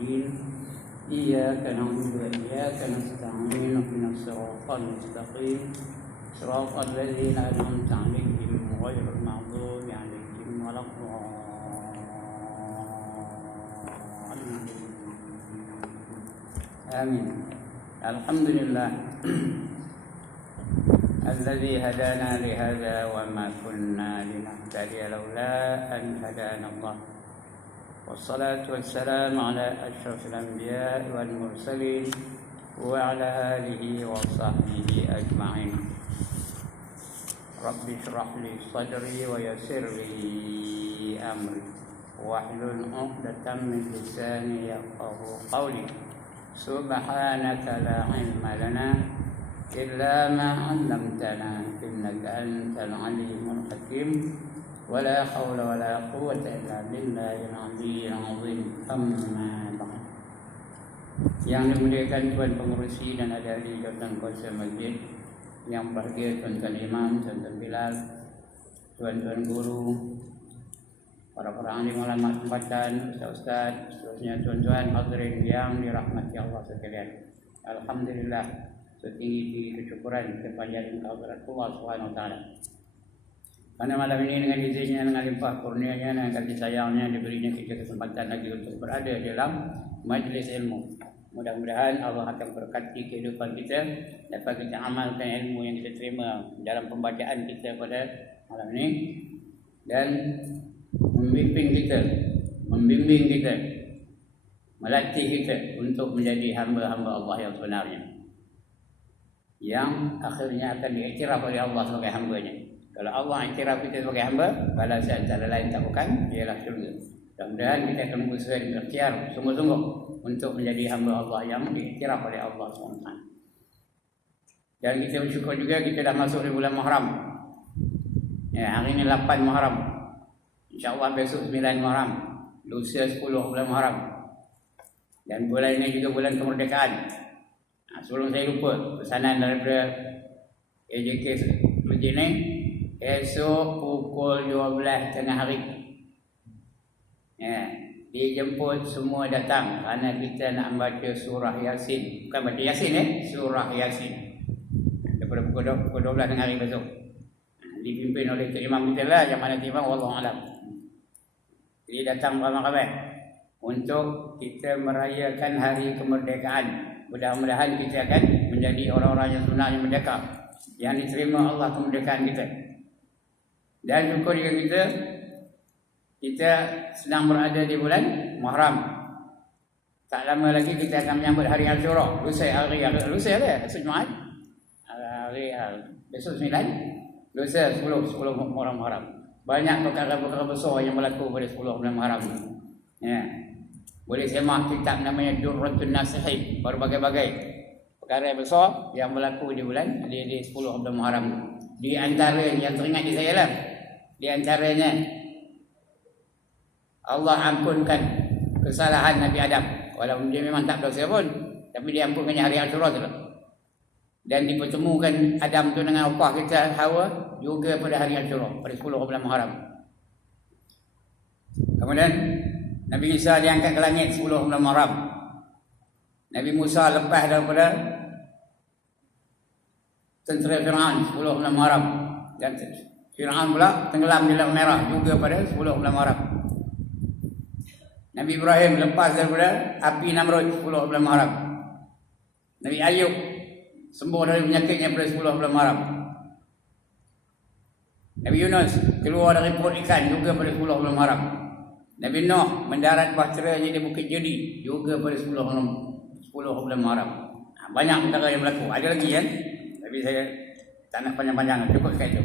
الدين إياك نعبد وإياك نستعين اهدنا الصراط المستقيم صراط الذين أنعمت عليهم غير المغضوب عليهم ولا الضالين آمين. الحمد لله الذي هدانا لهذا وما كنا لنهتدي لولا أن هدانا الله والصلاة والسلام على أشرف الأنبياء والمرسلين وعلى آله وصحبه أجمعين. رب اشرح لي صدري ويسر لي أمري واحلل عقدة من لساني يفقهوا قولي. سبحانك لا علم لنا إلا ما علمتنا إنك أنت العليم الحكيم ولا حول ولا قوة إلا بالله العلي العظيم. أما بعد. Yang dimuliakan Tuan Pengerusi dan ahli Jabatan Kuasa Masjid, yang berbahagia Tuan-Tuan Imam, Tuan-Tuan Bilal, Tuan-Tuan Guru, para alim ulama tempatan, ustaz-ustaz, seterusnya Tuan-Tuan hadirin yang dirahmati Allah sekalian. Alhamdulillah, setinggi kesyukuran kepada kehadirat Allah Subhanahu wa taala. Pada malam ini dengan izinnya, dengan limpah kurnianya dan kasih sayangnya diberinya kita kesempatan lagi untuk berada dalam majlis ilmu. Mudah-mudahan Allah akan berkati kehidupan kita, dapat kita amalkan ilmu yang kita terima dalam pembacaan kita pada malam ini dan membimbing kita, melatih kita untuk menjadi hamba-hamba Allah yang sebenarnya, yang akhirnya akan diiktiraf oleh Allah sebagai hambanya. Kalau Allah iktiraf kita sebagai hamba, balasan tak lain tak bukan ialah syurga. Mudah-mudahan kita akan berusaha dan berikhtiar sungguh-sungguh untuk menjadi hamba Allah yang diiktiraf oleh Allah SWT. Dan kita bersyukur juga kita dah masuk di bulan Muharram. Ya, hari ini 8 Muharram. InsyaAllah besok 9 Muharram. Lusa 10 bulan Muharram. Dan bulan ini juga bulan kemerdekaan. Sebelum saya lupa, pesanan daripada AJK Masjid ni, esok pukul 12 tengah hari, ya, dijemput semua datang kerana kita nak baca surah Yasin. Bukan baca Yasin, surah Yasin. Daripada pukul 12 tengah hari besok. Dipimpin oleh Cik Imam kita lah, yang mana Cik Imam Wallahualam. Jadi datang ramai-ramai untuk kita merayakan hari kemerdekaan. Mudah-mudahan kita akan menjadi orang-orang yang sebenarnya merdeka, yang diterima Allah kemerdekaan kita. Dan syukur juga kita sedang berada di bulan Muharram. Tak lama lagi kita akan menyambut hari Ashura. Lusa Jumaat. Besok 9, lusa 10 Muharram. Banyak perkara-perkara besar yang berlaku pada 10 bulan Muharram. Ya. Boleh semak kitab namanya Durratun Nasihin, berbagai-bagai perkara besar yang berlaku di bulan di 10 bulan Muharram. Di antara yang teringat di saya lah, di antaranya Allah ampunkan kesalahan Nabi Adam. Walaupun dia memang tak berdosa pun, tapi dia ampunkannya hari Ashura tu. Dan dipertemukan Adam tu dengan opah kita Hawa juga pada hari Ashura, pada 10 bulan Muharram. Kemudian Nabi Isa diangkat ke langit 10 bulan Muharram. Nabi Musa lepas daripada tentera Fir'aun 10 bulan Muharram. Dan Fir'aun pula tenggelam di Laut Merah juga pada 10 bulan Muharram. Nabi Ibrahim lepas daripada api Namrud 10 bulan Muharram. Nabi Ayub sembuh dari penyakitnya pada 10 bulan Muharram. Nabi Yunus keluar dari perut ikan juga pada 10 bulan Muharram. Nabi Nuh mendarat bahteranya di Bukit Jadi juga pada 10 bulan Muharram. Banyak perkara yang berlaku. Ada lagi kan? Tapi saya tak nak panjang-panjang, cukup sekali tu.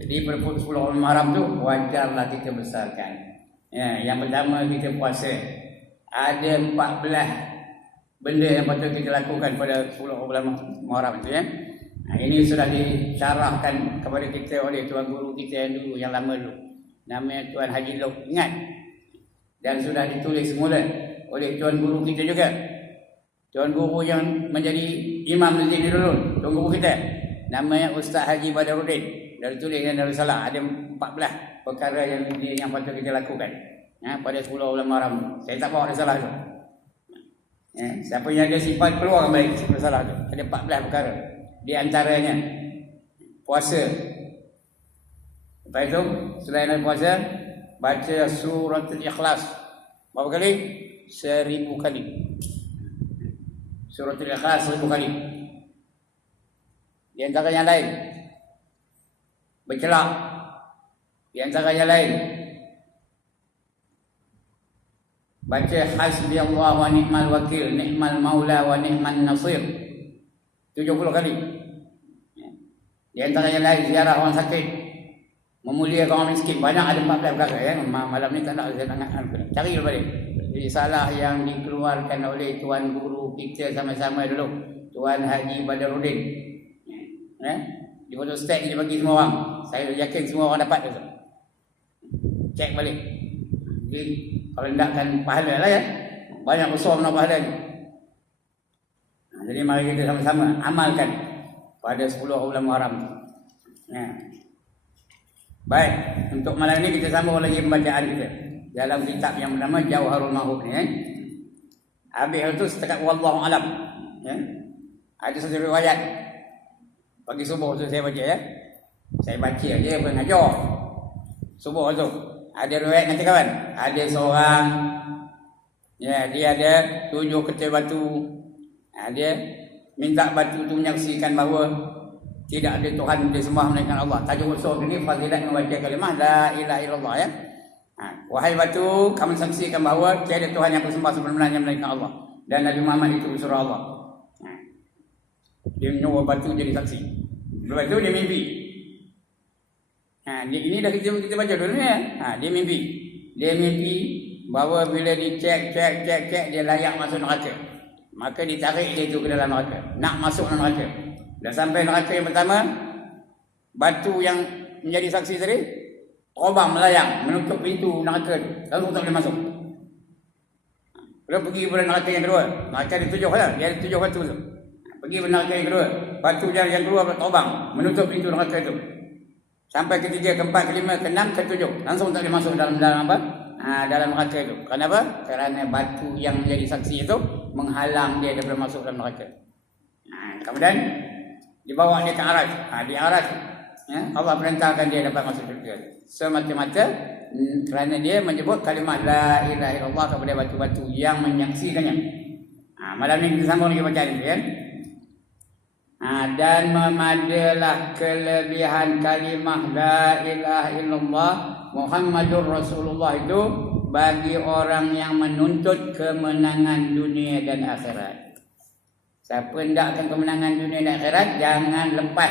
Jadi pada 10 bulan Muharram tu wajarlah kita besarkan. Ya, yang pertama kita puasa. Ada 14 benda yang patut kita lakukan pada 10 bulan Muharram tu, ya. Ini sudah disyarahkan kepada kita oleh tuan guru kita yang dulu, yang lama dulu. Namanya Tuan Haji Lok, ingat. Dan sudah ditulis semula oleh tuan guru kita juga. Tuan guru yang menjadi imam masjid dulu, tuan guru kita, namanya Ustaz Haji Badaruddin. Dari tulis dan dari salah ada 14 perkara yang patut kita lakukan pada 10 bulan Muharram. Saya tak bawa ada salah tu. Siapa yang ada sifat keluar baik masalah tu. Ada 14 perkara. Di antaranya puasa. Lepas itu selain dari puasa, baca suratul Ikhlas. Berapa kali? 1000 kali. Suratul Ikhlas 1000 kali. Di antara yang lain, bercelak. Di antara yang lain, baca hasbi Allah wa ni'mal wakil, ni'mal maula wa ni'man nasir 70 kali. Di antara yang lain, ziarah orang sakit, memuliakan orang miskin. Banyak, ada 14 perkara ya. Malam ni tak nak saya tangan. Cari dulu balik. Risalah yang dikeluarkan oleh tuan guru kita sama-sama dulu, Tuan Haji Badaruddin. Di foto stat dia bagi semua orang. Saya yakin semua orang dapat tu. Cek balik. Jadi kalau hendakkan pahala lah ya. Banyak besar mana pahala ni. Jadi mari kita sama-sama amalkan pada 10 bulan Muharram. Baik, untuk malam ini kita sambung lagi pembacaan kita dalam kitab yang bernama Jauharul Mahub ni. Habis itu setakat wallahu alam. Ada satu riwayat pagi subuh tu saya baca ya. Saya baca dia pengajar. Subuh tu ada riwayat nanti kawan. Ada seorang dia ada 7 ketil batu. Dia minta batu tu menyaksikan bahawa tidak ada Tuhan disembah melainkan Allah. Tajuk usul ini fazilat membaca kalimah la ilaha illallah ya. Wahai batu, kamu saksikan bahawa tiada Tuhan yang bersembah sebenarnya melainkan Allah dan Nabi Muhammad itu utusan Allah. Dia menyuruh batu jadi saksi. Lepas tu dia mimpi. Ini dah kita baca dulu ya. Dia mimpi. Dia mimpi bahawa bila dicek dia layak masuk neraka. Maka ditarik dia itu ke dalam neraka. Nak masuk dalam neraka. Dah sampai neraka yang pertama, batu yang menjadi saksi tadi terbang melayang menutup pintu neraka tu. Lalu tak boleh masuk. Lalu pergi pada neraka yang kedua. Neraka ada 7 lah. Dia ada 7 batu tu. Pergi pada neraka yang kedua. Batu yang kedua terbang menutup pintu neraka itu. Sampai ketiga, keempat, kelima, keenam, ketujuh. Langsung tak boleh masuk dalam apa? Dalam neraka itu. Kenapa? Kerana batu yang menjadi saksi itu menghalang dia daripada masuk dalam neraka. Kemudian dibawa dia ke Araj. Di Araj Allah perintahkan dia dapat masuk syurga semata-mata kerana dia menyebut kalimah la ilaha illallah kepada batu-batu yang menyaksikannya. Malam ni kita sambung lagi bacaan ini ya. Dan memadalah kelebihan kalimah la ilaha illallah Muhammadur Rasulullah itu bagi orang yang menuntut kemenangan dunia dan akhirat. Siapa hendakkan kemenangan dunia dan akhirat, jangan lepas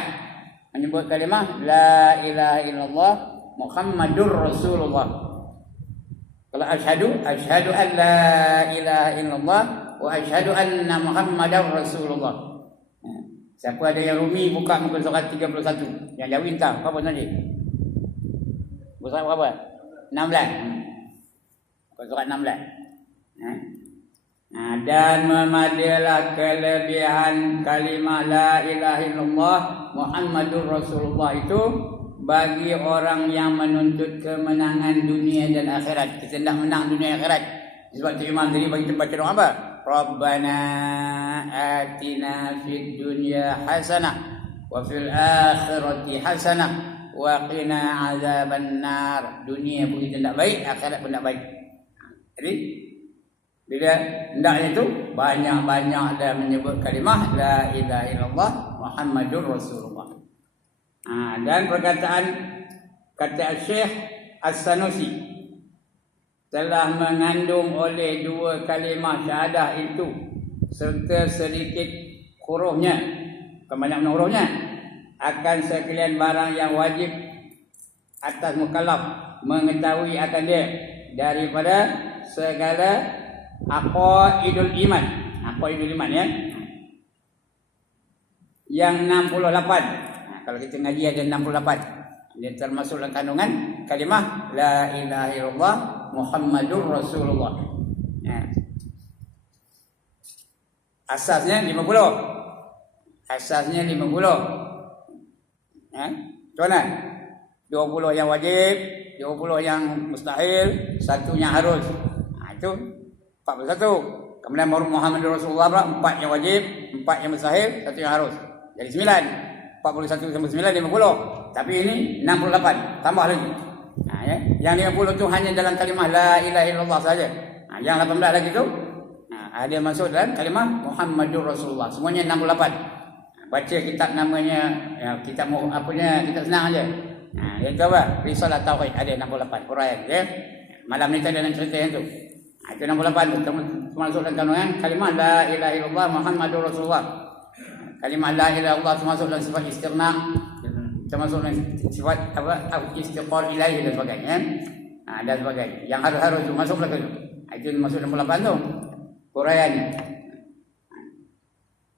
menyebut kalimah la ilaha illallah Muhammadur Rasulullah. Kalau asyhadu an la ilaha illallah wa asyhadu anna Muhammadar Rasulullah. Siapa ada yang rumi buka muka surat 31. Yang jawin tak? Apa tadi? Surat berapa? 16. Muka surat 16. Dan memadalah kelebihan kalimah la ilaha illallah Muhammadur Rasulullah itu bagi orang yang menuntut kemenangan dunia dan akhirat. Kita nak menang dunia dan akhirat. Sebab tu Imam tadi bagi tempat doa apa? Rabbana atina fid dunya hasanah wa fil akhirati hasanah wa qina azaban nar. Dunia pun kita tak baik, akhirat pun tak baik. Jadi bila hendaknya itu banyak-banyak dah menyebut kalimah la ilaha illallah Muhammadur Rasulullah. Dan perkataan kata Syekh As-Sanusi telah mengandung oleh 2 kalimah syahadah itu serta sedikit hurufnya, kebanyakan hurufnya akan sekalian barang yang wajib atas mukallaf mengetahui akan dia daripada segala aqaidul iman. Aqaidul iman ya. Yang 68. Kalau kita ngaji ada 68. Dia termasuk dalam kandungan kalimah la ilaha illallah Muhammadur Rasulullah. Asasnya 50. Asasnya 50. Tuan-tuan, 20 yang wajib, 20 yang mustahil, satunya harus. Itu 41. Kemudian baru Muhammadur Rasulullah pula 4 yang wajib, 4 yang mustahil, 1 yang harus. Jadi 9. 41 tambah 9 50. Tapi ini 68, tambah lagi. Ya. Yang 50 tu hanya dalam kalimah la ilaha illallah saja. Yang 18 lagi tu ada masuk dalam kalimah Muhammadur Rasulullah. Semuanya 68. Baca kitab namanya kitab kitab senang aja. Iaitu apa? Risalah Tauhid ada 68 huraian ya. Malam ni tadi ada cerita yang tu. Itu 68 tu termasuk dalam kandungan kalimah la ilaha illallah Muhammadur Rasulullah. Kalimah la ilaha illallah termasuk dalam sifat istighna, termasuk dalam sifat istiqrar ilahi dan sebagainya. Dan sebagainya. Yang harus tu masuk ke situ. Itu masuk 68 tu. Huraiannya.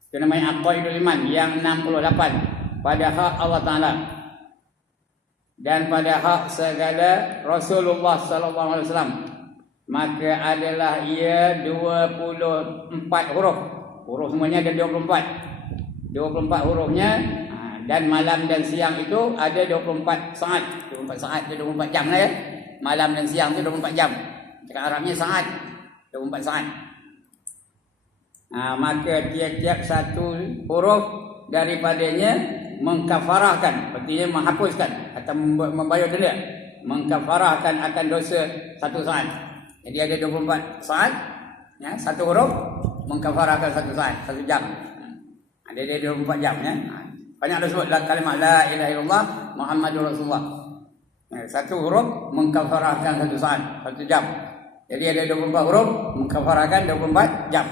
Itu namanya Aqaidul Iman yang 68 pada hak Allah Taala dan pada hak segala Rasulullah sallallahu alaihi wasallam. Maka adalah ia 24 huruf. Huruf semuanya ada 24. 24 hurufnya dan malam dan siang itu ada 24 saat. 24 saat itu 24 jam lah ya. Malam dan siang itu 24 jam. Cakap Arabnya saat. 24 saat. Maka tiap-tiap satu huruf daripadanya mengkafarahkan, artinya menghapuskan atau membayar denda, mengkafarahkan akan dosa satu saat. Jadi ada 24 saat, ya, satu huruf mengkafarahkan satu saat, satu jam. Ada 24 jam ya. Banyak disebut dalam kalimah la ilaha illallah Muhammadur Rasulullah. Satu huruf mengkafarahkan satu saat, satu jam. Jadi ada 24 huruf mengkafarahkan 24 jam.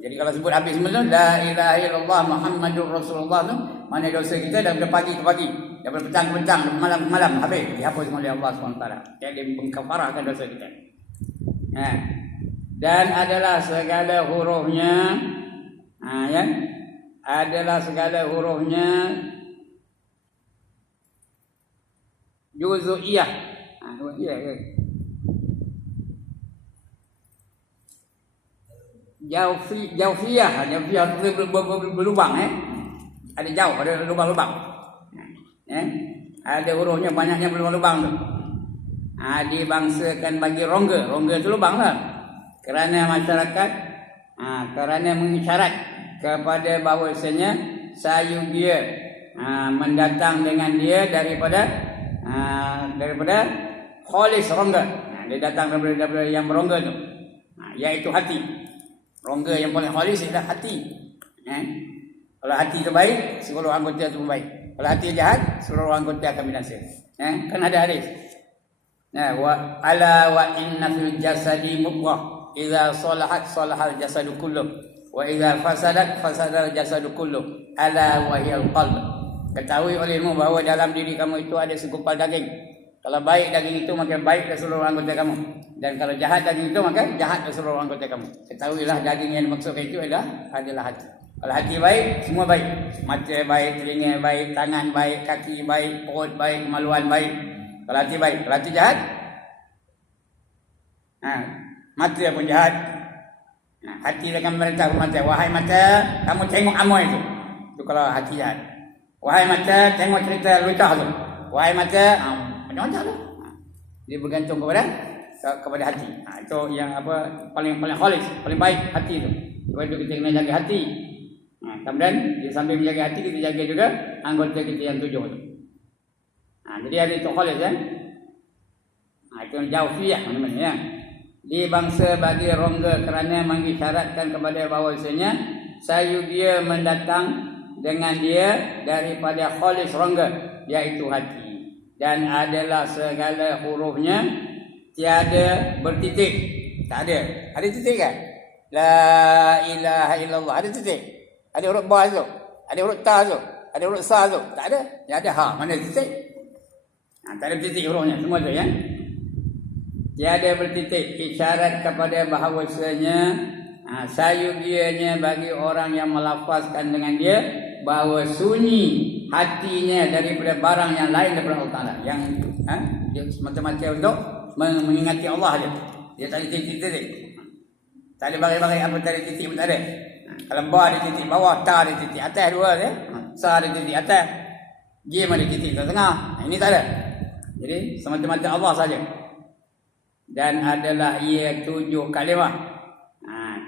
Jadi kalau sebut habis semula la ilaha illallah Muhammadur Rasulullah tu, mana dosa kita daripada pagi ke pagi, daripada petang ke petang, daripada malam ke malam, habis dihapus oleh Allah SWT. Jadi mengkafarahkan dosa kita. Dan adalah segala hurufnya ya, adalah segala hurufnya juzu'iyah. Jaufiyah berlubang ada jauh, ada lubang-lubang. Ada hurufnya banyaknya berlubang-lubang tu. Dibangsakan bagi rongga. Rongga tu lubang lah. Kerana masyarakat kerana mengisyarat kepada bahawasanya sayur dia mendatang dengan dia daripada khalis rongga. Dia datang daripada yang berongga tu. Iaitu hati. Rongga yang paling khalis adalah hati. Kalau hati itu baik, seluruh anggota itu baik. Kalau hati jahat, seluruh anggota akan binasa. Kan ada hadis. Wa ala wa inna fil jasadi mudghah idza salahat salahal jasadu kulluh wa idza fasadat fasadal jasadu kulluh ala wa hiyal qalb. Ketahui olehmu bahawa dalam diri kamu itu ada segumpal daging. Kalau baik daging itu maka baiklah seluruh anggota kamu. Dan kalau jahat daging itu maka jahatlah seluruh anggota kamu. Ketahuilah daging yang dimaksudkan itu adalah hati. Kalau hati baik, semua baik. Mata baik, telinga baik, tangan baik, kaki baik, perut baik, kemaluan baik. Kalau hati baik, kalau hati jahat, mata pun jahat. Hati akan merintah mata. Wahai mata, kamu tengok amoy itu. Itu kalau hati jahat. Wahai mata, tengok cerita lucah tu. Wahai mata, macam-macam tu. Dia bergantung kepada hati. Itu yang paling khalis, paling baik hati tu. Sebab itu kita kena jaga hati. Kemudian di samping menjaga hati, kita jaga juga anggota kita yang 7 tu. Jadi ada itu khalis kan. Itu jaufiyah namanya ya. Dibangsa bagi rongga kerana mengisyaratkan kepada bahawasanya sayur dia mendatang dengan dia daripada khalis rongga, iaitu hati. Dan adalah segala hurufnya tiada bertitik. Tak ada. Ada titik kan? La ilaha illallah. Ada titik? Ada huruf ba tu? Ada huruf ta tu? Ada huruf sa tu? Tak ada. Yang ada ha. Mana titik? Tak ada titik hurufnya. Semua tu ya. Tiada bertitik. Isyarat kepada bahawasanya sayugianya bagi orang yang melafazkan dengan dia bahawa sunyi hatinya daripada barang yang lain daripada Allah Ta'ala. Yang dia semata-mata untuk mengingati Allah saja. Dia tak ada titik-titik. Tak ada bagai-bagai apa tak ada titik pun tak ada. Kalau ba ada titik bawah, ta ada titik atas dua ya. Sa ada titik atas. Jim ada titik tengah. Ini tak ada. Jadi semata-mata Allah saja. Dan adalah ia 7 kalimah.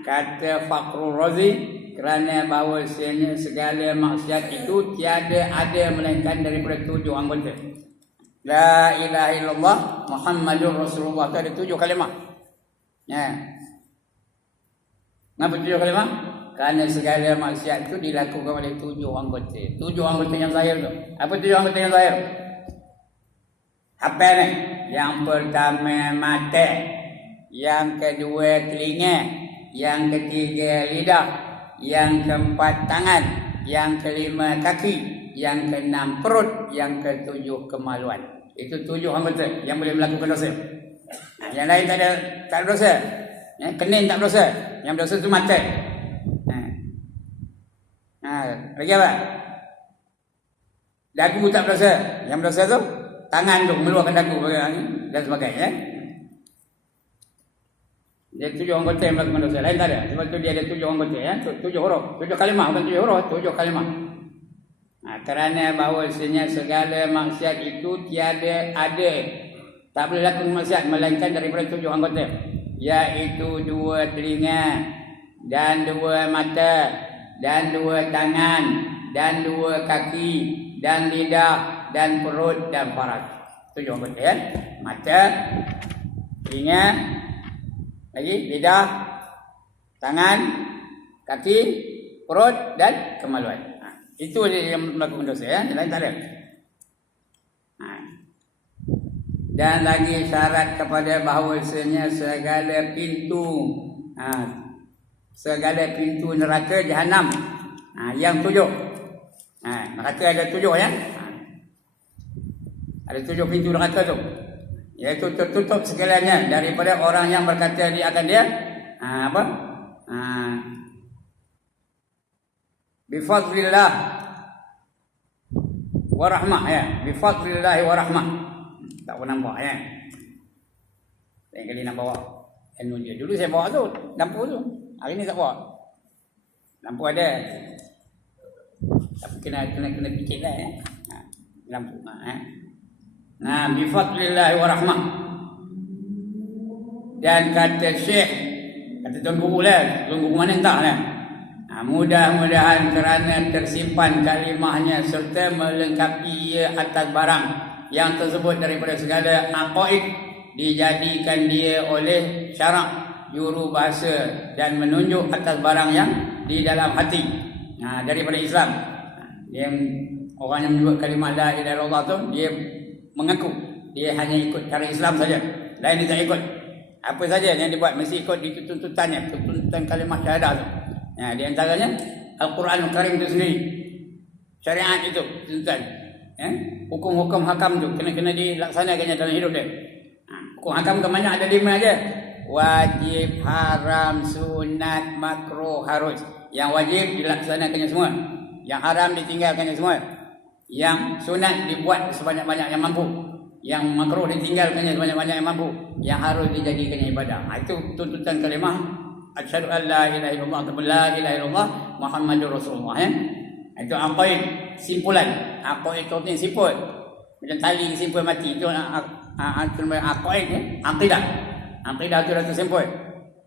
kata Fakhrul Razi, kerana bahawasanya segala maksiat itu tiada ada melainkan daripada 7 anggota. La ilaha illallah Muhammadur Rasulullah, itu ada 7 kalimah. Kenapa 7 kalimah? Kerana segala maksiat itu dilakukan oleh 7 anggota. 7 anggota yang zahir tu. Apa 7 anggota yang zahir? Apa ni? Yang pertama mata, yang kedua telinga, yang ketiga lidah, yang keempat tangan, yang kelima kaki, yang keenam perut, yang ketujuh kemaluan. Itu 7 anggota yang boleh melakukan dosa. Yang lain tak ada dosa. Kening tak berdosa. Yang berdosa itu mata. Lagi apa? Dagu tak berdosa. Yang berdosa tu tangan tu meluahkan dagu dan sebagainya. Dia 7 anggota yang melakukan dosa. Lain tak ada. Sebab tu dia ada 7 anggota. 7 huruf. 7 kalimah. Bukan 7 huruf. 7 kalimah. Kerana bahawasanya segala maksiat itu tiada ada. Tak boleh lakukan maksiat melainkan daripada 7 anggota. Iaitu 2 telinga, dan 2 mata, dan 2 tangan, dan 2 kaki, dan lidah, dan perut, dan faraj. 7 anggota ya. Mata, telinga, lagi lidah, tangan, kaki, perut, dan kemaluan. Itu yang melakukan dosa ya. Yang lain tak ada. Dan lagi syarat kepada bahawasanya segala pintu neraka Jahanam, yang 7. Neraka ada 7 ya. Ada 7 pintu neraka tu. Iaitu tertutup segalanya daripada orang yang berkata dia akan dia bifadlillah wa rahmah ya. Bifadlillah wa rahmah. Tak pernah nampak ya. Lain kali nak bawa anu dia. Dulu saya bawa tu, lampu tu. Hari ni tak bawa. Lampu ada. Tapi kena fikir lah ya. Lampu. Bifadlillah wa rahmah. Dan kata Syekh, kata Tuan Guru lah, Tuan Guru mana entah lah. Mudah-mudahan kerana tersimpan kalimahnya serta melengkapi ia atas barang yang tersebut daripada segala aqaid, dijadikan dia oleh syarak, juru bahasa, dan menunjuk atas barang yang di dalam hati daripada Islam. Yang orang yang menyebut kalimah la ilaha illallah tu, dia mengaku dia hanya ikut cara Islam saja, lain dia tak ikut. Apa saja yang dibuat mesti ikut tuntutannya, tuntutan kalimah syahadah tu. Di antaranya Al-Quranul Karim itu sendiri, syariat itu tuntutan. Hukum-hukum hakam tu kena dilaksanakannya dalam hidup dia. Hukum hakam ke banyak, ada 5 aja. Wajib, haram, sunat, makruh, harus. Yang wajib dilaksanakannya semua. Yang haram ditinggalkannya semua. Yang sunat dibuat sebanyak-banyak yang mampu. Yang makruh ditinggalkannya sebanyak-banyak yang mampu. Yang harus dijadikannya ibadah. Itu tuntutan kalimah asyhadu an la ilaha illallah atau la ilaha illallah Muhammadur Rasulullah ya. Itu aqaid simpulan. Aqaid itu ni simpul. Macam tali simpul mati. Itu aqaid ya. Aqidah. Aqidah itu dah simpul.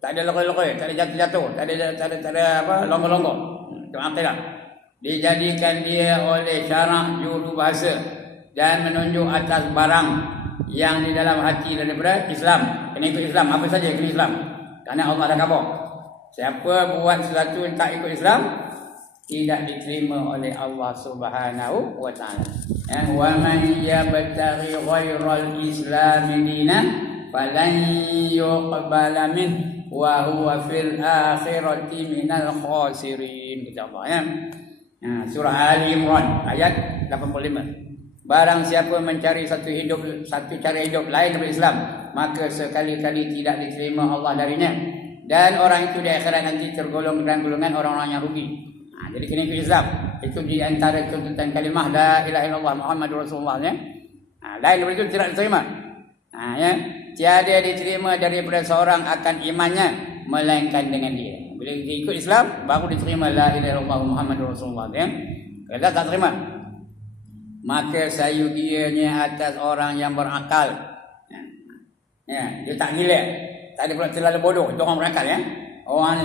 Tak ada logoi-logoi, tak ada jatuh-jatuh, tak ada apa longgo-longgo. Itu aqidah. Dijadikan dia oleh syarak, juru bahasa, dan menunjuk atas barang yang di dalam hati daripada Islam. Kena ikut Islam, apa saja kena Islam. Kerana Allah dah khabar. Siapa buat sesuatu yang tak ikut Islam, tidak diterima oleh Allah Subhanahu wa taala. Wa man yabtaghi ghairal Islam dinan falan yuqbala min wa huwa fil akhirati minal khasirin. Kata Allah ya. Surah Ali Imran ayat 85. Barang siapa mencari satu cara hidup lain daripada Islam, maka sekali-kali tidak diterima Allah darinya, dan orang itu di akhirat nanti tergolong dalam golongan orang-orang yang rugi. Jadi kena ikut Islam. Itu di antara tuntutan kalimah la ilaha illallah Muhammadur Rasulullah ya. Lain daripada itu tidak diterima. Ya, tiada diterima daripada seorang akan imannya melainkan dengan dia. Bila dia ikut Islam baru diterima la ilaha illallah Muhammadur Rasulullah ya. Kalau tak terima, maka sayu dianya atas orang yang berakal. Ya, dia tak gila. Tak ada pula terlalu bodoh. Itu orang berakal ya. Orang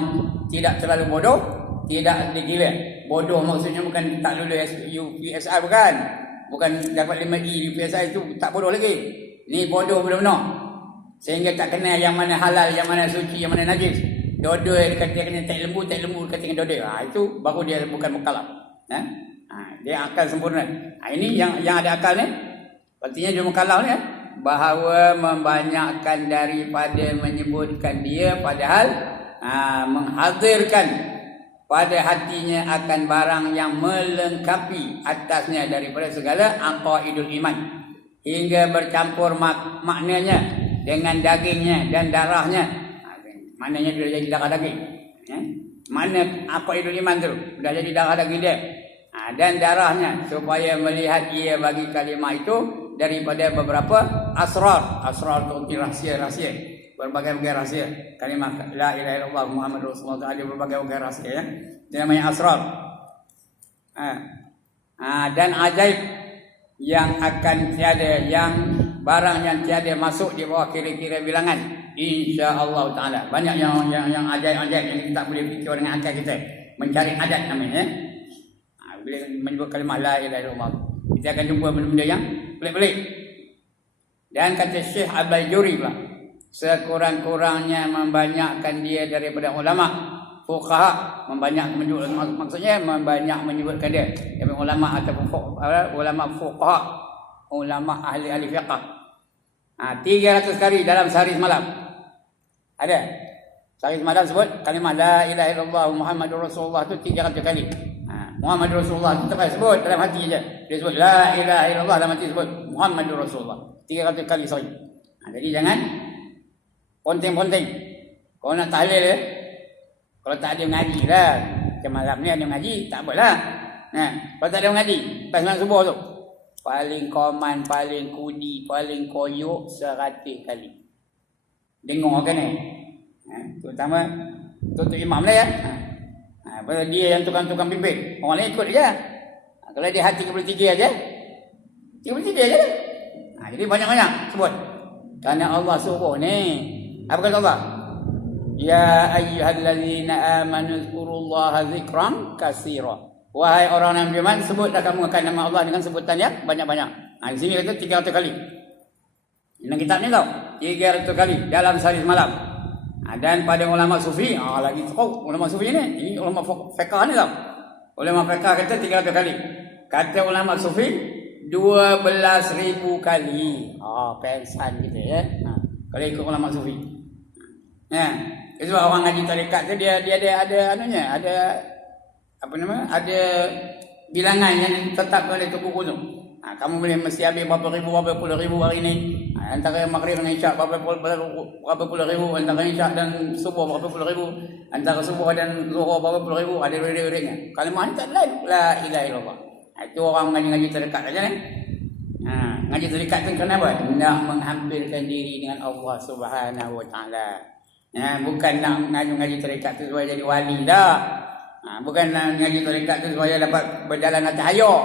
tidak terlalu bodoh, tidak gila. Bodoh maksudnya bukan tak lulus UPSI, bukan dapat 5E UPSI itu tak bodoh lagi. Ni bodoh benar-benar. Sehingga tak kenal yang mana halal, yang mana suci, yang mana najis. Dua-dua kata kena tak lembu kata dengan dua-dua. Itu baru dia bukan mukallaf. Dia akal sempurna. Ini yang ada akal ni. Artinya dia mukallaf ni bahawa membanyakkan daripada menyebutkan dia padahal menghadirkan pada hatinya akan barang yang melengkapi atasnya daripada segala aqaidul iman hingga bercampur maknanya dengan dagingnya dan darahnya. Maknanya dia jadi darah daging. Mana aqaidul iman tu dah jadi darah daging dia. Dan darahnya supaya melihat ia bagi kalimah itu daripada beberapa asrar itu rahsia-rahsia, berbagai rahsia. Kalimah la ilaha illallah Muhammadur Rasulullah ada berbagai rahsia ya. Dia namanya asrar. Dan ajaib yang akan tiada, yang barang yang tiada masuk di bawah kira-kira bilangan. Insya-Allah taala. Banyak yang ajaib-ajaib yang kita tak boleh fikir dengan akal kita. Mencari adat namanya. Bila menyebut kalimah la ilaha illallah, kita akan jumpa benda-benda yang pelik-pelik. Dan kata Syekh Al-Bajuri pula, sekurang-kurangnya membanyakkan dia daripada ulama fuqaha, maksudnya membanyak menyebutkan dia daripada ulama ataupun ulama fuqaha, ulama ahli fiqh. 300 kali dalam sehari semalam. Ada sehari semalam sebut kalimah la ilaha illallah Muhammadur Rasulullah tu 300 kali. Muhammad Rasulullah itu tak sebut dalam hati je. Dia sebut la ilaha illallah dalam hati sebut Muhammadur Rasulullah 300 kali sorry. Jadi jangan ponteng-ponteng. Kalau nak tahlil ya, kalau tak ada mengaji lah. Macam malam ni ada mengaji, tak apalah. Kalau tak ada mengaji, lepas malam subuh tu paling koman, paling kudi, paling koyok 100 kali. Dengar kan ni. Terutama tutup imam lah ya. Pasal dia yang tukang-tukang pimpin. Orang lain ikut je. Kalau dia hati 33 aja. 33 aja. Jadi banyak-banyak sebut. Kerana Allah suruh ni. Apa kata Allah? Ya ayyuhallazina amanu zkurullaha zikran katsira. Wahai orang yang beriman, sebutlah kamu akan nama Allah dengan sebutan yang banyak-banyak. Di sini kata 300 kali. Dalam kitab ni tau. 300 kali dalam sehari semalam. Dan pada ulama sufi, lagi teruk ulama sufi ni. Ini ulama fiqh ni tau. Ulama fiqh kata 300 kali. Kata ulama sufi 12,000 kali. Pensan gitu ya. Kalau ikut ulama sufi. Sebab orang ngaji tarekat tu dia ada anunya, ada apa nama? Ada bilangan yang ditetapkan oleh Tuan Guru tu. Kamu boleh mesti ambil berapa puluh ribu hari ni. Antara maghrib dengan isyak berapa puluh ribu, antara isyak dan subuh berapa puluh ribu, antara subuh dan zuhur berapa puluh ribu, ada reda-redanya. Kalimah ni tak lain la ilaha illallah. Itu orang ngaji tarekat aja ni. Ngaji tarekat tu kenapa? Nak menghampirkan diri dengan Allah Subhanahu Wa Taala. Bukan nak ngaji tarekat tu supaya jadi wali dah. Bukan nak ngaji tarekat tu supaya dapat berjalan atas air.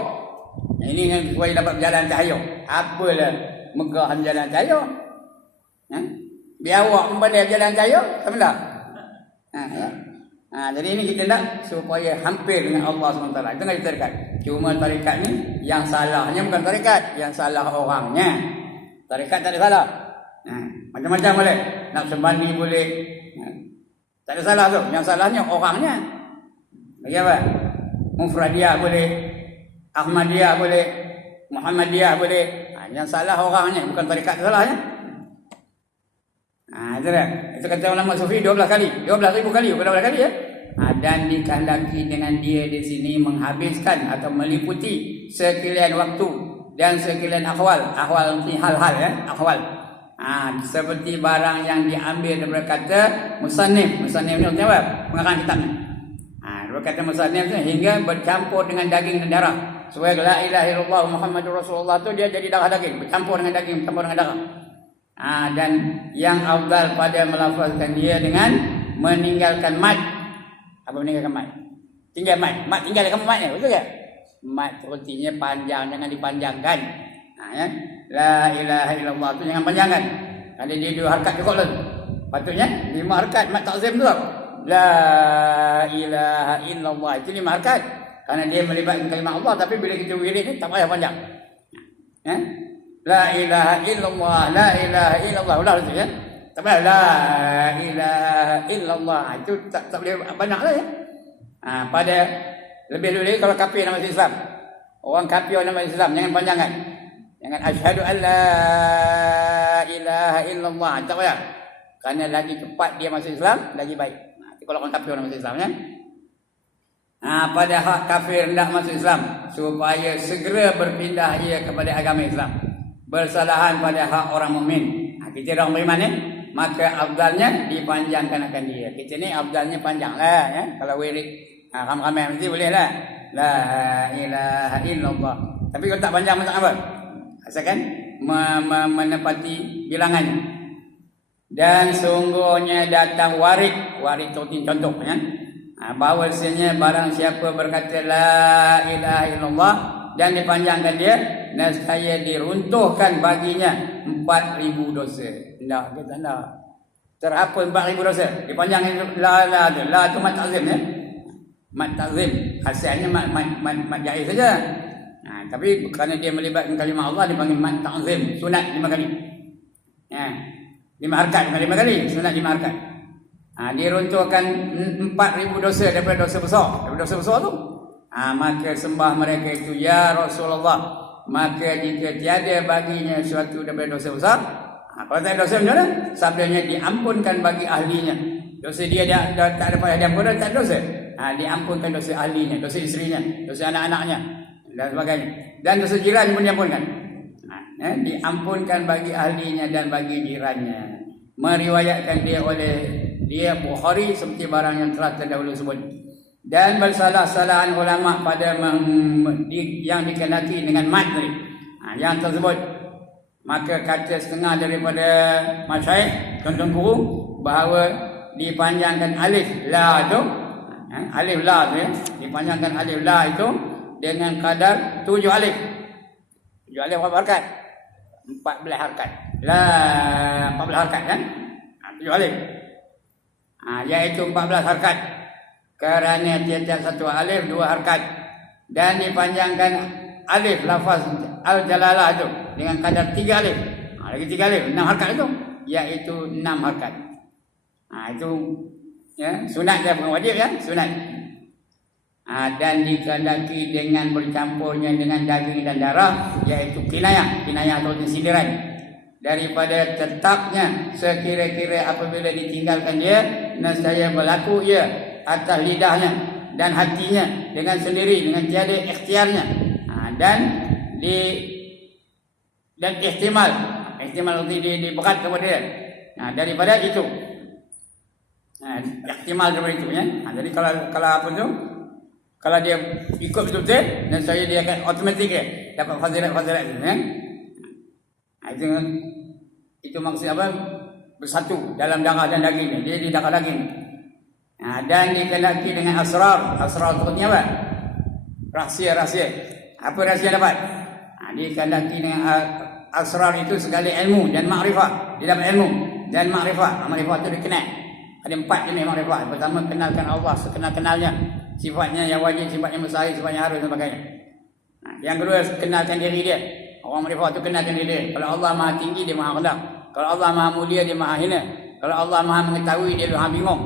Ini kan supaya dapat berjalan atas air. Apalah megahan jalan atas air. Biar awak memandai jalan atas air, tak benda. Jadi ini kita nak supaya hampir dengan Allah SWT. Itu ngaji tarekat. Cuma tarekat ni yang salahnya bukan tarekat, yang salah orangnya. Tarekat tak ada salah. Macam-macam boleh. Nak sembani boleh. Tak ada salah tu. Yang salahnya orangnya. Bagi apa? Mufradiyah boleh, Ahmadiyah boleh, Muhammadiyah boleh. Yang salah orangnya, bukan tarekat salahnya. Itu dah. Itu kata ulama sufi 12 kali. 12,000 kali, bukan 12 kali ya. Dan dikehendaki dengan dia di sini menghabiskan atau meliputi sekalian waktu dan sekalian akhwal. Akhwal ni hal-hal ya, akhwal. Seperti barang yang diambil daripada kata musannif. Musannif ni apa? Pengarang kitab ni. Berkata musannif tu hingga bercampur dengan daging dan darah. Supaya la ilaha illallah Muhammadur Rasulullah tu dia jadi darah daging, bercampur dengan daging, bercampur dengan darah. Dan yang afdal pada melafazkan dia dengan meninggalkan mat. Apa meninggalkan mat? Tinggal mat. Mat tinggalkan matnya, betul tak? Mat artinya panjang, jangan dipanjangkan. Ya. La ilaha illallah tu jangan panjangkan. Kalau dia 2 harakat cukup lah. Patutnya 5 harakat mat takzim tu. La ilaha illallah. Itu 5 harkat. Karena dia melibatkan kalimah Allah, tapi bila kita wirid ni tak payah panjang. Ya? La ilaha illallah, la ilaha illallah. Ulah tu ya. Tak payah la ilaha illallah. Itu tak boleh banyak lah ya. Pada lebih-lebih kalau kafir nama Islam. Orang kafir nama Islam jangan panjangan. Jangan asyhadu an la ilaha illallah. Tak payah. Kerana lagi cepat dia masuk Islam, lagi baik. Kalau orang kafir nama Islam ya. Pada hak kafir hendak masuk Islam supaya segera berpindah ia kepada agama Islam, bersalahan pada hak orang mukmin. Kita orang beriman ni, maka afdalnya dipanjangkan akan dia. Kita ni afdalnya panjanglah ya. Kalau wirid ramai-ramai mesti boleh lah. La ilaha illallah. Tapi kalau tak panjang macam apa? Asalkan menepati bilangannya. Dan sungguhnya datang warid itu contoh ya. Bahawasanya barang siapa berkata la ilaha illallah dan dipanjangkan dia, nescaya diruntuhkan baginya 4,000 dosa. Nah, dia tak nak terhapus 4,000 dosa. Dipanjangkan la tu mat ta'zim ya. Mat ta'zim asalnya mat jaiz saja. Tapi kerana dia melibatkan kalimah Allah dipanggil mat ta'zim, sunat 5 kali. Ya. 5 harkat 5 kali, sunat 5 harkat. Diruntuhkan 4,000 dosa daripada dosa besar. Daripada dosa besar tu. Maka sembah mereka itu, ya Rasulullah. Maka jika tiada baginya suatu daripada dosa besar. Kalau tak ada dosa macam mana? Sabdanya diampunkan bagi ahlinya. Dosa dia tak ada payah diampunkan, tak ada dosa. Diampunkan dosa ahlinya, dosa isterinya, dosa anak-anaknya dan sebagainya. Dan dosa jiran pun diampunkan. Diampunkan bagi ahlinya dan bagi jirannya. Meriwayatkan dia oleh Bukhari seperti barang yang telah terdahulu sebut. Dan bersalah-salahan ulama pada yang dikenaki dengan mat tadi. Yang tersebut. Maka kata setengah daripada masyayikh, tuan-tuan guru, bahawa dipanjangkan alif la tu, alif la tu ya, dipanjangkan alif la itu dengan kadar 7 alif. 7 alif berapa harkat? 14 harkat. La 14 harkat kan? 7 alif. Iaitu 14 harkat. Kerana tiap-tiap satu alif 2 harkat. Dan dipanjangkan alif lafaz al-jalalah itu dengan kadar 3 alif. Lagi 3 alif, 6 harkat itu. Iaitu 6 harkat. Itu ya, sunat dia bukan wajib ya, sunat. Dan dikehendaki dengan bercampurnya dengan daging dan darah, iaitu kinayah atau sindiran. Daripada tetapnya sekira-kira apabila ditinggalkan dia, nescaya berlaku ia atas lidahnya dan hatinya dengan sendiri, dengan tiada ikhtiarnya. Dan ihtimal untuk diberat kepada dia. Daripada itu. Ihtimal daripada itu ya. Jadi kalau apa tu? Kalau dia ikut betul-betul, nescaya dia akan automatik dapat fazilat ya. Itu maksud apa? Bersatu dalam darah dan daging. Dia di darah daging. Dan dikenaki dengan asrar. Asrar itu apa? Rahsia-rahsia. Apa rahsia dapat? Dikenaki dengan asrar itu segala ilmu dan makrifat. Dia dapat ilmu dan makrifat. Makrifat itu dikenal. Ada 4 jenis makrifat. Pertama, kenalkan Allah sekenal-kenalnya. Sifatnya yang wajib, sifatnya mustahil, sifatnya harus dan sebagainya. Yang kedua, kenalkan diri dia. Orang makrifat itu kenalkan diri dia. Kalau Allah Maha tinggi, dia Maha rendah. Kalau Allah Maha mulia, dia Maha hina. Kalau Allah Maha mengetahui, dia Maha bingung.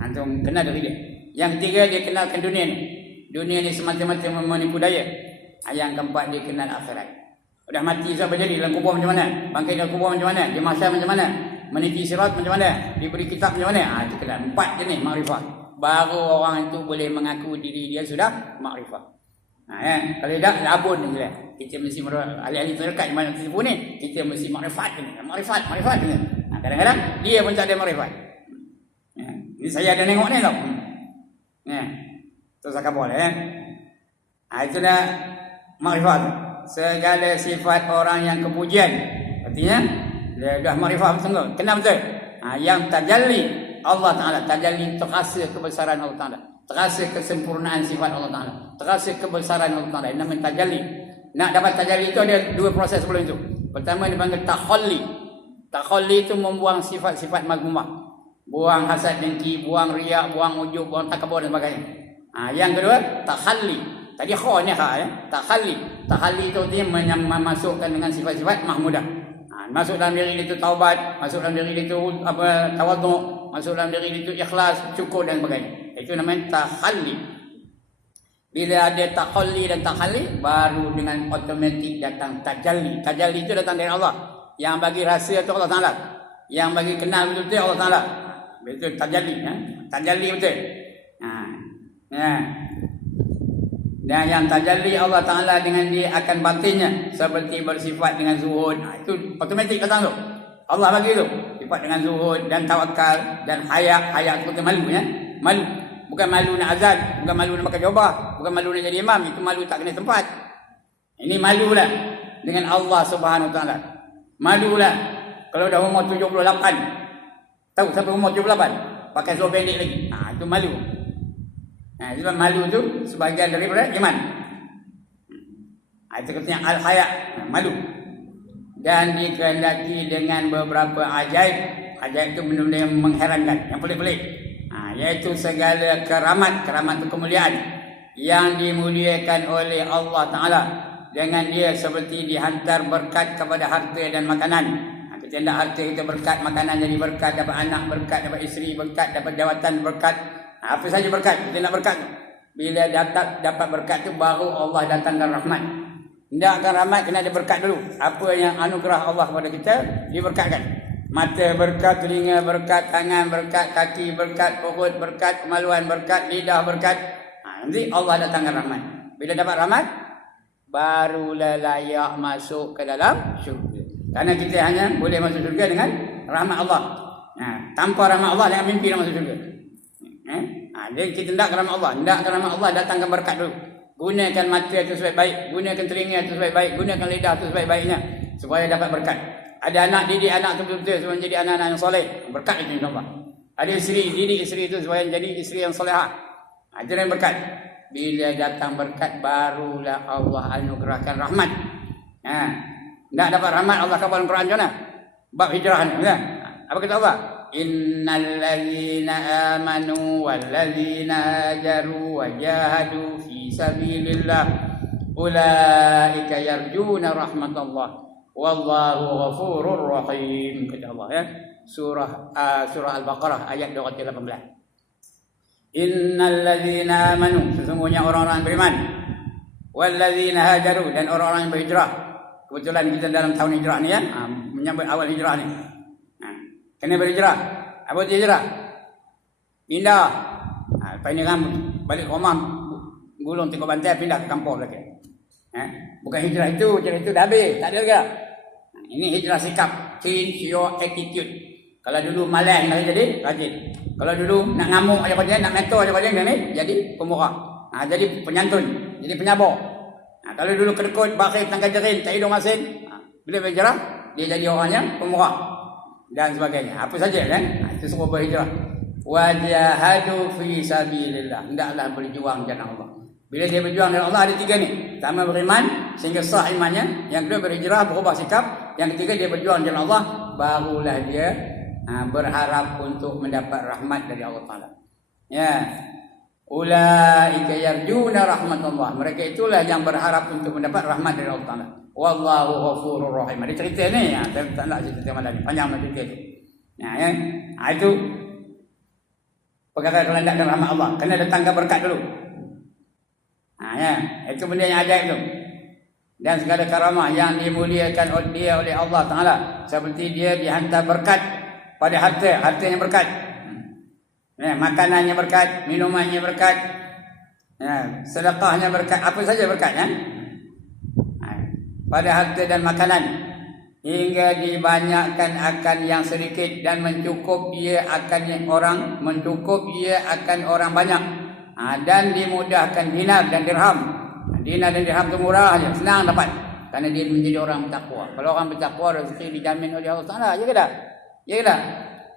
Antum kenal diri dia. Yang ketiga, dia kenalkan dunia ni. Dunia ni semacam-macam menipu daya. Yang keempat, dia kenal akhirat. Dah mati siapa jadi dalam kubur macam mana? Bangkit dalam kubur macam mana? Di mahsyar macam mana? Meniti sirat macam mana? Diberi kitab macam mana? Itu kenal 4 jenis makrifat. Baru orang itu boleh mengaku diri dia sudah makrifat. Kalau tidak, labun je lah. Kita mesti ahli-ahli terdekat mana tipu ni, kita mesti makrifat ni. Makrifat ni. Kadang-kadang dia pun tak ada makrifat. Ini saya ada tengok ni tau. Tu saya kabul itu dah makrifat. Segala sifat orang yang kepujian, artinya dia dah makrifat betul. Kenal betul. Yang tajalli Allah Ta'ala, tajalli terasa kebesaran Allah Ta'ala, terasa kesempurnaan sifat Allah Ta'ala, terasa kebesaran Allah Ta'ala. Ini namanya tajalli. Nak dapat tajalli itu ada 2 proses sebelum itu. Pertama dipanggil takhalli. Takhalli itu membuang sifat-sifat mazmumah. Buang hasad dengki, buang riak, buang ujub, buang takabur dan sebagainya. Yang kedua, takhalli. Tadi kha ni ya. Takhalli. Takhalli itu artinya memasukkan dengan sifat-sifat mahmudah. Masuk dalam diri itu taubat, masuk dalam diri itu tawadhu, masuk dalam diri itu ikhlas, syukur dan sebagainya. Itu namanya takhalli. Bila ada takhalli dan takhalli, baru dengan automatik datang tajalli. Tajalli itu datang dari Allah. Yang bagi rahsia itu Allah Ta'ala. Yang bagi kenal betul-betul Allah Ta'ala. Betul tajalli. Tajalli betul. Dan yang tajalli Allah Ta'ala dengan dia akan batinnya. Seperti bersifat dengan zuhud. Itu automatik datang tu. Allah bagi tu. Sifat dengan zuhud dan tawakal dan hayak. Hayak seperti malu ya. Malu. Bukan malu nak azan, bukan malu nak pakai jubah, bukan malu nak jadi imam, itu malu tak kena tempat. Ini malulah dengan Allah Subhanahu Wa Taala. Malulah kalau dah umur 78. Tahu sampai umur 78 pakai seluar pendek lagi. Itu malu. Sebab malu tu sebahagian daripada iman. Itu katanya al-haya, malu. Dan dikehendaki dengan beberapa ajaib. Ajaib itu benda-benda yang mengherankan, yang pelik-pelik. Yaitu segala keramat itu kemuliaan yang dimuliakan oleh Allah Ta'ala. Dengan dia seperti dihantar berkat kepada harta dan makanan. Kita nak harta kita berkat, makanan jadi berkat, dapat anak berkat, dapat isteri berkat, dapat jawatan berkat. Apa saja berkat, kita nak berkat. Bila dapat berkat tu baru Allah datangkan rahmat. Hendakkan rahmat kena ada berkat dulu. Apa yang anugerah Allah kepada kita diberkatkan. Mata berkat, telinga berkat, tangan berkat, kaki berkat, perut berkat, kemaluan berkat, lidah berkat. Nanti Allah datangkan rahmat. Bila dapat rahmat, barulah layak masuk ke dalam syurga. Karena kita hanya boleh masuk syurga dengan rahmat Allah. Tanpa rahmat Allah, jangan mimpi nak masuk syurga. Jadi kita hendakkan rahmat Allah. Hendakkan rahmat Allah, datangkan berkat dulu. Gunakan mata itu sebaik-baik. Gunakan telinga itu sebaik-baik. Gunakan lidah itu sebaik-baiknya. Supaya dapat berkat. Ada anak, didik anak itu betul-betul supaya menjadi anak-anak yang soleh. Berkat itu insyaAllah. Ada isteri, didik isteri itu supaya menjadi isteri yang solehah. Itu yang berkat. Bila datang berkat, barulah Allah anugerahkan rahmat. Tak dapat rahmat, Allah kabar Al-Quran macam mana? Bab hijrah ni. Apa kata Allah? Innal ladzina amanu wal ladzina hajaru wa jahadu fi sabilillah ulaika yarjuna rahmatallah. Wallahu ghafurur rahim, kata Allah ya. Surah Al-Baqarah ayat 218. Innal ladzina amanu, sesungguhnya orang-orang beriman, wal ladzina hajaru, dan orang-orang yang berhijrah. Kebetulan kita dalam tahun hijrah ni ya, menyambut awal hijrah ni. Kena berhijrah. Apa itu hijrah? Pindah. Lepas ni kan balik ke rumah, gulung tengok bantai, pindah ke kampung lagi. Bukan hijrah itu, hijrah itu dah habis, tak ada lagi. Ini hijrah sikap, change your attitude. Kalau dulu malas nak jadi rajin. Kalau dulu nak ngamuk aja kerja, nak metor aja kerja ni jadi pemurah. Jadi penyantun, jadi penyabar. Kalau dulu kedekut, bakhil, tangga jerin, tak hidung asin, bila berhijrah dia jadi orang yang pemurah dan sebagainya. Apa saja kan? Itu semua berhijrah. Wa jahadu fi sabilillah. Hendaklah berjuang jalan Allah. Bila dia berjuang dengan Allah ada tiga ni. Pertama beriman sehingga sah imannya. Yang kedua berhijrah, berubah sikap. Yang ketiga dia berjuang dengan Allah. Barulah dia berharap untuk mendapat rahmat dari Allah Ta'ala. Ya. Ulaika yarjuna rahmatullah. Mereka itulah yang berharap untuk mendapat rahmat dari Allah Ta'ala. Wallahu ghafurur rahim. Ada cerita ni. Saya tak nak cerita malam ni. Panjang cerita tu. Ya. Itu perkara kehendak dan rahmat Allah. Kena datangkan berkat dulu. Itu benda yang ajaib tu. Dan segala karamah yang dimuliakan oleh Allah Ta'ala. Seperti dia dihantar berkat pada hartanya berkat. Makanannya berkat, minumannya berkat, sedekahnya berkat, apa saja berkat. Pada harta dan makanan. Hingga dibanyakkan akan yang sedikit dan mencukup ia akan orang, mencukup ia akan orang banyak. Dan dimudahkan dinar dan dirham. Dinar dan dirham itu murah saja, senang dapat. Kerana dia menjadi orang bertakwa. Kalau orang bertakwa, rezeki dijamin oleh Allah Ta'ala. Ya ke tak? Ya ke tak?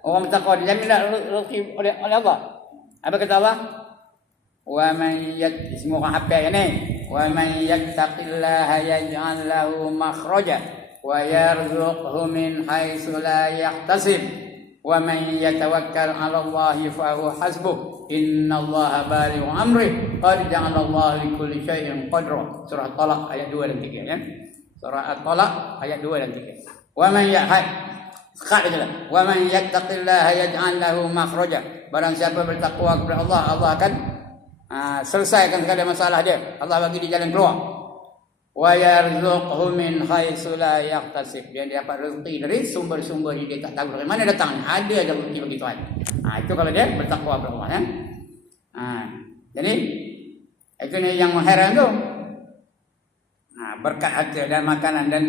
Orang bertakwa dijamin rezeki oleh Allah. Apa kata Allah? Wa man semua orang hafal ni. Wa man yattaqillaha yaj'al lahu makhraja wa yarzuqhu min haitsu la yahtasib. Wa man yatawakkal 'ala Allah fa huwa hasbuh. Innallaha balighu amrih. Qad ja'ala Allah li kulli syai'in qadra. Surah Talaq ayat 2 dan 3 ya. Surah At-Talaq ayat 2 dan 3. Wa man Wa man yattaqillaha yaj'al lahu makhraja. Barang siapa bertakwa kepada Allah, Allah akan selesaikan segala masalah dia. Allah bagi dia jalan keluar. Wa yarzuqhu min haitsu la yahtasib. Dia dapat rezeki dari sumber-sumber yang dia tak tahu dari mana datang. Ada aja rezeki bagi Tuhan. Itu kalau dia bertakwa kepada Allah ya. Jadi itu ni yang heran tu. Berkat harta dan makanan dan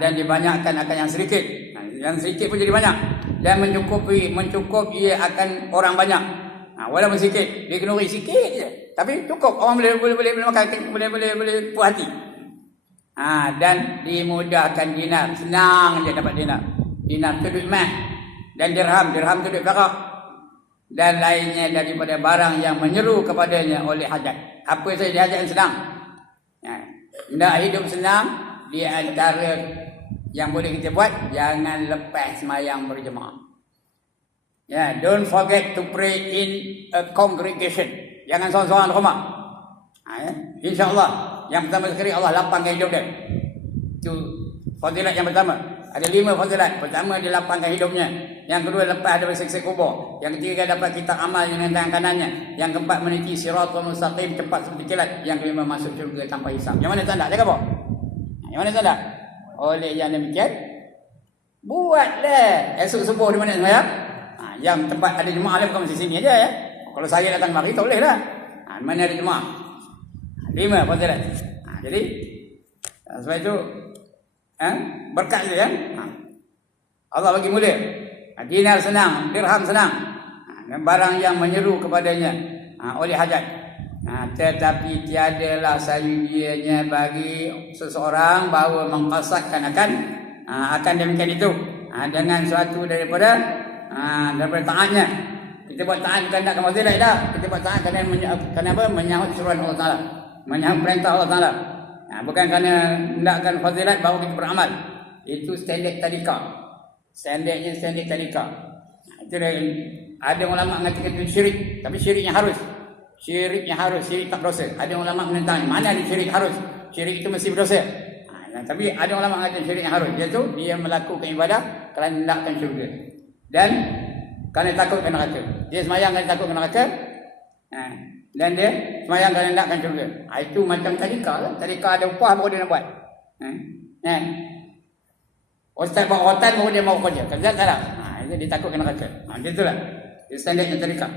dan dibanyakkan akan yang sedikit. Yang sedikit pun jadi banyak. Dan mencukup ia akan orang banyak. Walaupun sikit, dia kena beri sikit je. Tapi cukup, orang boleh makan, boleh puas hati. Dan dimudahkan dinar, senang je dapat dinar. Dinar tu duit emas. Dan dirham tu duit perak. Dan lainnya daripada barang yang menyeru kepadanya oleh hajat. Apa saja dihajat yang senang. Nak hidup senang, di antara yang boleh kita buat, jangan lepas sembahyang berjemaah. Don't forget to pray in a congregation. Jangan seorang-seorang rumah. InsyaAllah, yang pertama sekali Allah lapangkan hidup dia. Itu fadilat yang pertama. Ada 5 fadilat. Pertama, dia lapangkan hidupnya. Yang kedua, lepas daripada siksa kubur. Yang ketiga, dapat kitab amal yang tangan kanannya. Yang keempat, meniti siratul mustaqim, cepat seperti kilat. Yang kelima, masuk syurga tanpa hisab. Yang mana tanda? Cakap apa? Yang mana tanda? Oleh yang demikian, buatlah esok subuh di mana saya? Yang tempat ada jemaah bukan mesti sini aja ya. Kalau saya datang mari tak boleh lah. Mana ada jemaah? 5 fadilat. Jadi sebab itu berkat dia ya. Allah bagi mulia. Dinar senang, dirham senang. Barang yang menyeru kepadanya oleh hajat. Tetapi tiadalah sayudianya bagi seseorang bahawa mengqasatkan akan demikian itu dengan suatu daripada taatnya. Kita buat taat bukan nak kematian dah. Kita buat taat kerana menyahut seruan Allah Taala, menyahut perintah Allah Taala. Bukan kerana hendakkan fadilat baru kita beramal. Itu standard tadika. Standard tadika. Itu ada ulama mengatakan itu syirik, tapi syiriknya harus. Syirik tak berdosa. Ada ulama menentang mana ada syirik harus. Syirik itu mesti berdosa. Tapi ada ulama mengatakan syirik yang harus, iaitu dia melakukan ibadah kerana hendakkan syurga. Dan kerana takut kena neraka. Dia semayang kerana takut kena neraka. Dan dia semayang kerana hendakkan syurga. Itu macam tadika lah. Tadika ada upah baru dia nak buat. Ustaz buat hotel baru dia mau kerja. Kerja tak lah. Itu dia takut kena neraka. Itulah. Itu standardnya tadika.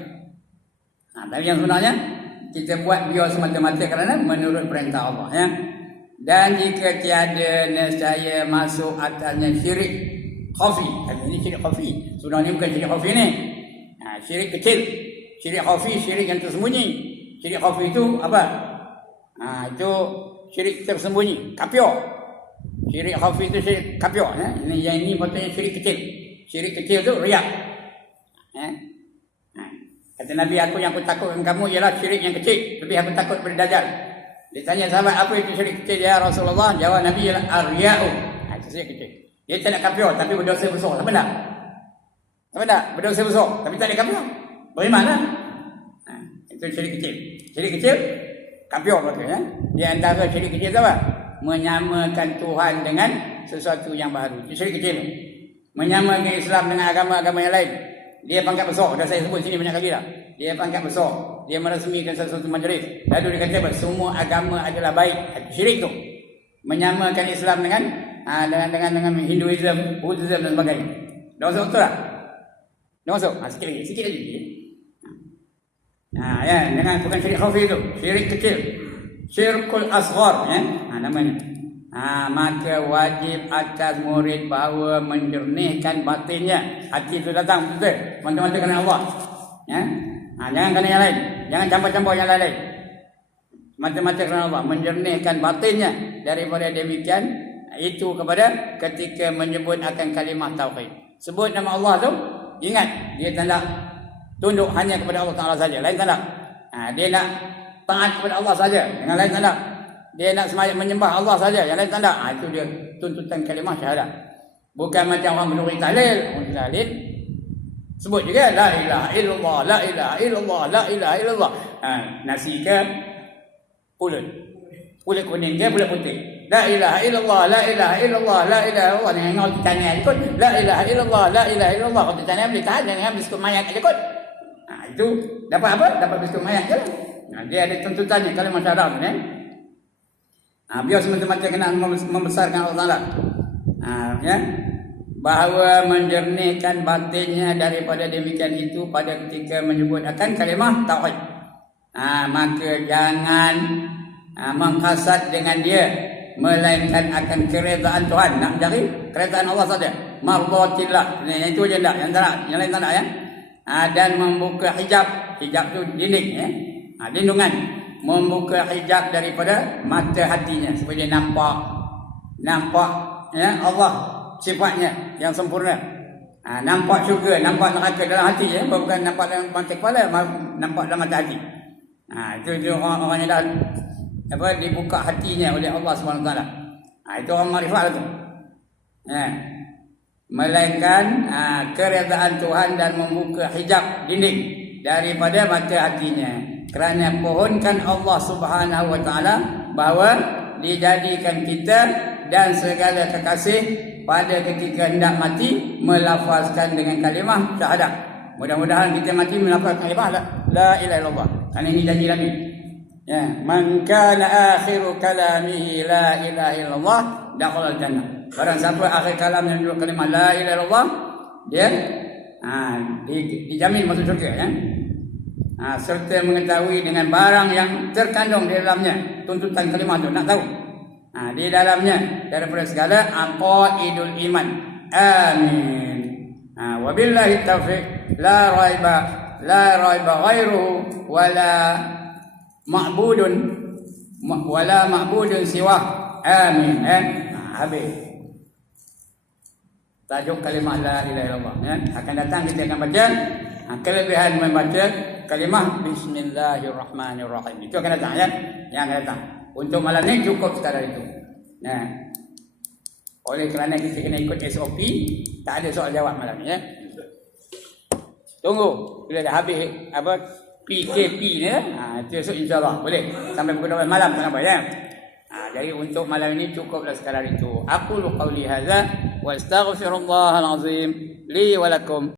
Tapi yang sebenarnya kita buat biar semata-mata kerana menurut perintah Allah ya. Dan jika tiada nescaya masuk atasnya syirik khafi. Ini syirik khafi. Sebenarnya bukan syirik khafi ni. Syirik kecil. Syirik khafi, syirik yang tersembunyi. Syirik khafi itu apa? Itu syirik tersembunyi, kapio. Syirik khafi itu syirik kapio ya. Ini patutnya syirik kecil. Syirik kecil itu riak. Kata Nabi, aku yang aku takutkan kamu ialah syirik yang kecil. Lebih aku takut daripada Dajjal. Ditanya sahabat, apa itu syirik kecil ya Rasulullah? Jawab Nabi ialah ar-riya'u. Itu syirik kecil. Dia tak nak kafir tapi berdosa besar. Sama tak? Sama tak? Berdosa besar tapi tak ada kafir. Beriman lah. Itu syirik kecil. Syirik kecil, kafir berarti ya. Di antara syirik kecil apa? Menyamakan Tuhan dengan sesuatu yang baru. Itu syirik kecil. Menyamakan Islam dengan agama-agama yang lain. Dia pangkat besar. Dah saya sebut sini banyak kali dah. Dia pangkat besar. Dia meresmikan sesuatu majlis. Lalu dia kata apa? Semua agama adalah baik. Syirik tu. Menyamakan Islam dengan Hinduism, Buddhism dan sebagainya. Dah masuk betul tak? Dah masuk? Sikit lagi. Ya, dengan bukan syirik khafi itu. Syirik kecil. Syirkul asghar ya. Namanya. Maka wajib atas murid bahawa menjernihkan batinnya. Hati itu datang betul, mata-mata kerana Allah ya? Jangan kerana yang lain. Jangan campur-campur yang lain. Mata-mata kerana Allah, menjernihkan batinnya. Daripada demikian, itu kepada ketika menyebut akan kalimah tauhid. Sebut nama Allah tu, ingat dia tak nak tunduk hanya kepada Allah Ta'ala saja, lain tak nak. Dia nak taat kepada Allah saja, yang lain tak nak. Dia nak semayang menyembah Allah saja, yang lain tak nak. Itu dia tuntutan kalimah syahadat. Bukan macam orang berduri tahlil. Orang tahlil sebut juga la ilaha illallah, la ilaha illallah, la ilaha illallah. Nasi ke pulut. Pulut kuning ke pulut putih. La ilaha illallah, la ilaha illallah, la ilaha illallah. Dengan orang tanya ikut la ilaha illallah, la ilaha illallah. Kalau tanya boleh tahan jangan biskut mayat aja kot. Itu dapat apa? Dapat biskut mayat je. Dia ada tuntutannya kalau masyarakat ni. Biar semata-mata kena membesarkan Allah Taala. Ya. Bahawa menjernihkan batinnya daripada demikian itu pada ketika menyebut akan kalimah tauhid. Maka jangan menghasad dengan dia, melainkan akan keredaan Tuhan. Nak cari keredaan Allah saja. Mardatillah. Yang itu je tak, yang lain tak nak ya. Dan membuka hijab. Hijab tu dinding ya. Lindungan. Membuka hijab daripada mata hatinya supaya dia nampak ya Allah sifatnya yang sempurna. Nampak syurga, nampak neraka dalam hati ya, bukan nampak dalam mata kepala, nampak dalam mata hati. Itu orang yang dah dibuka hatinya oleh Allah SWT. Itu orang makrifat tu. Melainkan keredaan Tuhan dan membuka hijab dinding daripada mata hatinya. Kerana pohonkan Allah Subhanahu Wa Taala bahawa dijadikan kita dan segala kekasih pada ketika hendak mati melafazkan dengan kalimah syahadah. Mudah-mudahan kita mati melafazkan kalimah la ilaha illallah. Kerana ini janji Nabi. Ya, man kana akhiru kalamihi la ilaha illallah dakhala al-jannah. Barang siapa akhir kalamnya dengan kalimah la ilaha illallah, dia dijamin masuk syurga ya. Serta mengetahui dengan barang yang terkandung di dalamnya tuntutan kalimah itu, nak tahu di dalamnya daripada segala aqaidul iman. Amin. Wabillahi taufiq. La raiba ghairuhu wala ma'budun siwa. Amin. Habis tajuk kalimah la ilaha illallah ya. Akan datang kita akan baca kelebihan membaca kalimah bismillahirrahmanirrahim. Itu akan datang ya. Yang akan datang. Untuk malam ni cukup sekadar itu. Oleh kerana kita kena ikut SOP, tak ada soal jawab malam ni ya. Tunggu bila dah habis PKP ni ya. Itu esok insya-Allah boleh sampai pukul 12 malam tak apa ya. Jadi untuk malam ini cukuplah sekadar itu. Aqulu qawli hadza wa astaghfirullahal azim li wa lakum.